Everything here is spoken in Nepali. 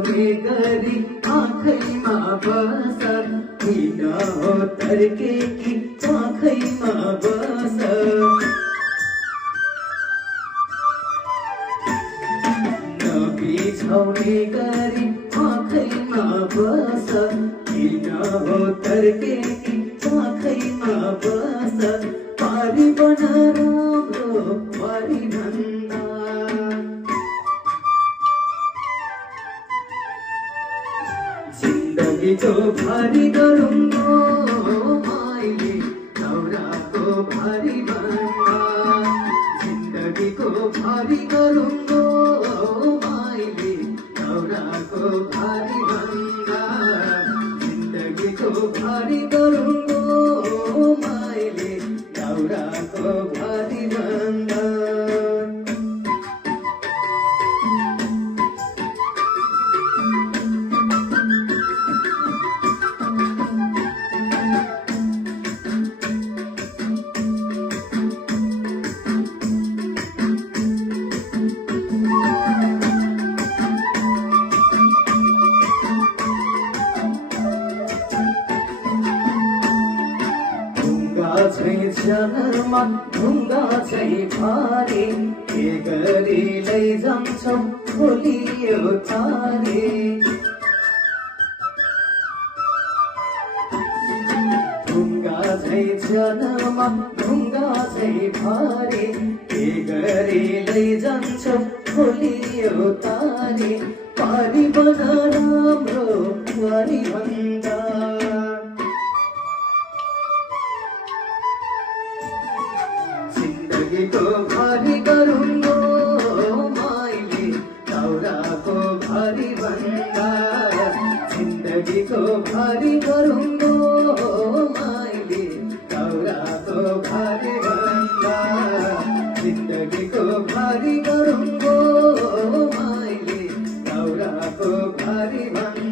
बिछाउने गरी आँखैमा बस किन हो तर्के कि आँखैमा बस नबिछाउने गरी आँखैमा बस किन हो तर्के कि आँखैमा बस पारी बना राम्रो पारी भन्दा जिन्दगीको भारी गरौँ माइली दाउराको भारी भन्दा जिन्दगीको भारी गरौँ माइली दाउराको भारी भन्दा जिन्दगीको भारी गरौँ माइली दाउराको भारी भन्दा जनमा ढुङ्गा चाहिँ भारे के गरी लैजान्छौ खोलियो तारे ढुङ्गा चाहिँ जनमा ढुङ्गा चाहिँ भारे के गरी लैजान्छौ खोलियो तारे पारी बना राम्रो पारी भन्दा जिन्दगीको भारी गरौँ माइली दाउराको भारी भन्दा जिन्दगीको भारी गरौँ माइली दाउराको भारी भन्दा जिन्दगीको भारी गरौँ माइली दाउराको भारी भन्दा